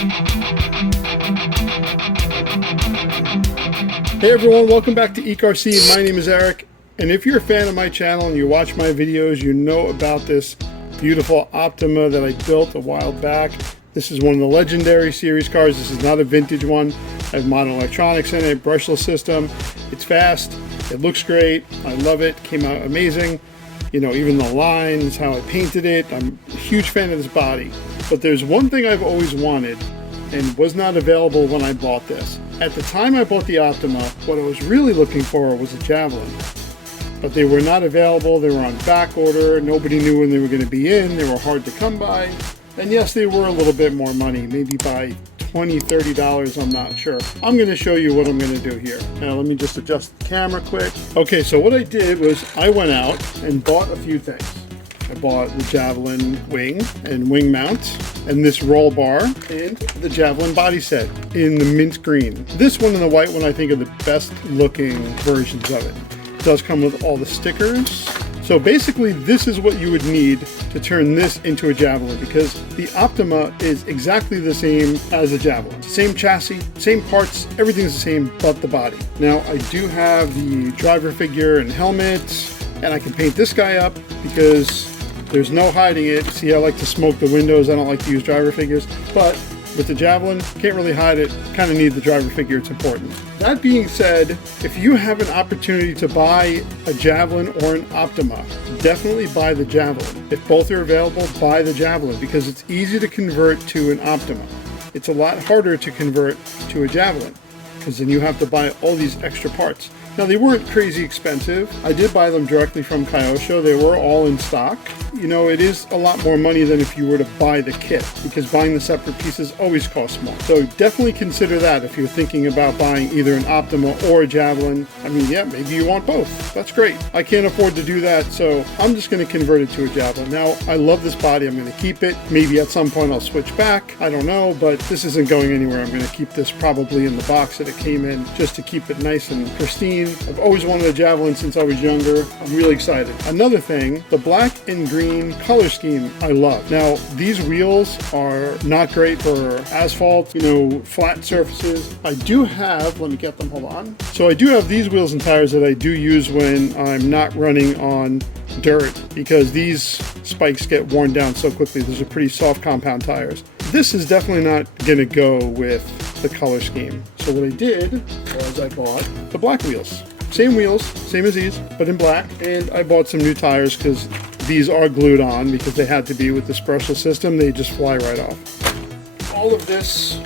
Hey everyone, welcome back to ECRC. My name is Eric, and if you're a fan of my channel and you watch my videos, you know about this beautiful Optima that I built a while back. This is one of the legendary series cars. This is not a vintage one. I have modern electronics in it, brushless system. It's fast, it looks great, I love it, came out amazing. You know, even the lines, how I painted it. I'm a huge fan of this body. But there's one thing I've always wanted and was not available when I bought this. At the time I bought the Optima, what I was really looking for was a Javelin. But they were not available, they were on back order, nobody knew when they were going to be in, they were hard to come by. And yes, they were a little bit more money, maybe by $20, $30, I'm not sure. I'm going to show you what I'm going to do here. Now let me just adjust the camera quick. Okay, so what I did was I went out and bought a few things. I bought the Javelin Wing and Wing mount, and this roll bar, and the Javelin Body Set in the mint green. This one and the white one I think are the best looking versions of it. It does come with all the stickers. So basically this is what you would need to turn this into a Javelin, because the Optima is exactly the same as a Javelin. Same chassis, same parts, everything's the same but the body. Now I do have the driver figure and helmet, and I can paint this guy up because there's no hiding it. See, I like to smoke the windows. I don't like to use driver figures, but with the Javelin, can't really hide it. Kind of need the driver figure, it's important. That being said, if you have an opportunity to buy a Javelin or an Optima, definitely buy the Javelin. If both are available, buy the Javelin because it's easy to convert to an Optima. It's a lot harder to convert to a Javelin because then you have to buy all these extra parts. Now they weren't crazy expensive. I did buy them directly from Kyosho. They were all in stock. You know, it is a lot more money than if you were to buy the kit because buying the separate pieces always costs more. So definitely consider that if you're thinking about buying either an Optima or a Javelin. I mean, yeah, maybe you want both. That's great. I can't afford to do that, so I'm just going to convert it to a Javelin. Now, I love this body. I'm going to keep it. Maybe at some point I'll switch back. I don't know, but this isn't going anywhere. I'm going to keep this probably in the box that it came in just to keep it nice and pristine. I've always wanted a Javelin since I was younger. I'm really excited. Another thing, the black and green color scheme I love. Now, these wheels are not great for asphalt, you know, flat surfaces. I do have, let me get them, hold on. So I do have these wheels and tires that I do use when I'm not running on dirt because these spikes get worn down so quickly. Those are pretty soft compound tires. This is definitely not gonna go with the color scheme. So what I did was I bought the black wheels. Same wheels, same as these, but in black. And I bought some new tires because these are glued on because they had to be with this brushless system. They just fly right off. All of this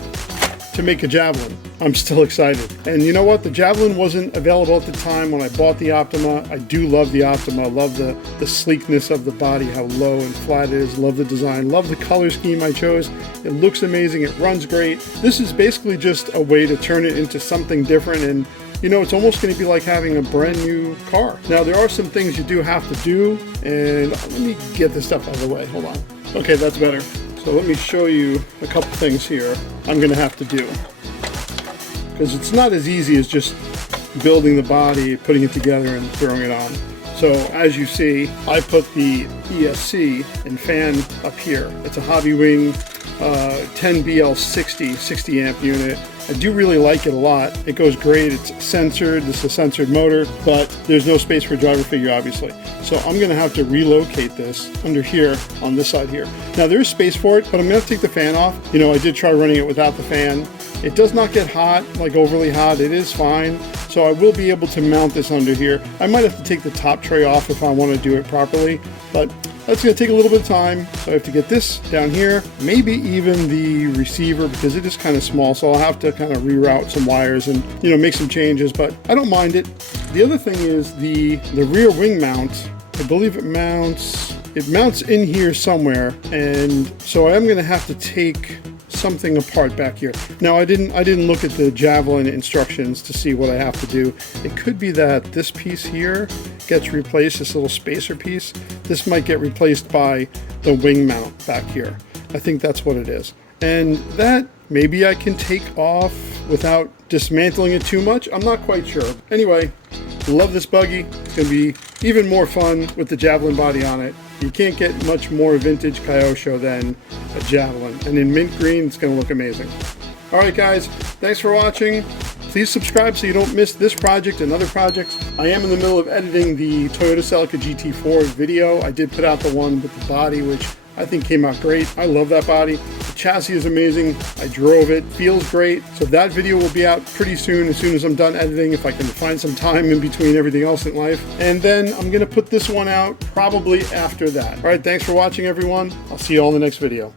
to make a Javelin. I'm still excited. And you know what? The Javelin wasn't available at the time when I bought the Optima. I do love the Optima. I love the sleekness of the body, how low and flat it is. Love the design. Love the color scheme I chose. It looks amazing. It runs great. This is basically just a way to turn it into something different, and you know, it's almost going to be like having a brand new car. Now, there are some things you do have to do, and let me get this stuff out of the way. Hold on. Okay, that's better. So let me show you a couple things here I'm going to have to do. Because it's not as easy as just building the body, putting it together, and throwing it on. So as you see, I put the ESC and fan up here. It's a Hobby Wing 10BL60 60 amp unit. I do really like it a lot. It goes great. It's censored. This is a censored motor, but there's no space for a driver figure, obviously. So I'm going to have to relocate this under here on this side here. Now there is space for it, but I'm going to have to take the fan off. You know, I did try running it without the fan. It does not get hot, like overly hot. It is fine. So I will be able to mount this under here. I might have to take the top tray off if I want to do it properly, but that's going to take a little bit of time. So I have to get this down here, maybe even the receiver because it is kind of small. So I'll have to kind of reroute some wires and, you know, make some changes, but I don't mind it. The other thing is the rear wing mount. I believe it mounts in here somewhere. And so I am going to have to take something apart back here. Now I didn't look at the Javelin instructions to see what I have to do. It could be that this piece here gets replaced, this little spacer piece. This might get replaced by the wing mount back here. I think that's what it is. And that maybe I can take off without dismantling it too much. I'm not quite sure. Anyway, love this buggy. It's going to be even more fun with the Javelin body on it. You can't get much more vintage Kyosho than a Javelin. And in mint green, it's going to look amazing. All right, guys, thanks for watching. Please subscribe so you don't miss this project and other projects. I am in the middle of editing the Toyota Celica GT4 video. I did put out the one with the body, which I think came out great. I love that body. The chassis is amazing. I drove it, feels great. So that video will be out pretty soon as I'm done editing, if I can find some time in between everything else in life. And then I'm gonna put this one out probably after that. All right, thanks for watching, everyone. I'll see you all in the next video.